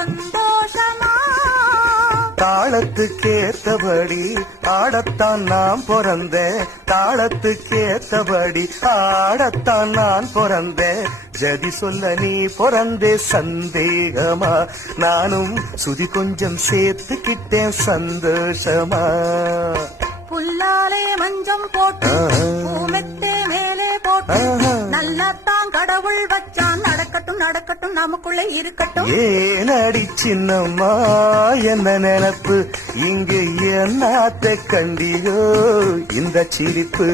சந்தோஷமா தாளத்துக்கேத்தபடி ஆடத்தான் நான் பிறந்தேன், தாளத்துக்கேத்தபடி ஆடத்தான் நான் பிறந்தேன். ஜதி சொல்ல நீ பிறந்தே சந்தேகமா, நானும் சுதி கொஞ்சம் சேர்த்துக்கிட்டேன் சந்தோஷமா. புல்லாலே மஞ்சம் போட்டு பூமெத்தே மேலே போட்டு நல்லத்தான் கடவுள் வச்சான். நடக்கட்டும் நடக்கட்டும் நமக்குள்ளே இருக்கட்டும். ஏனடி சின்னம்மா என்ன நினப்பு, இங்கே என்னாத்த கண்டியோ இந்த சிரிப்பு.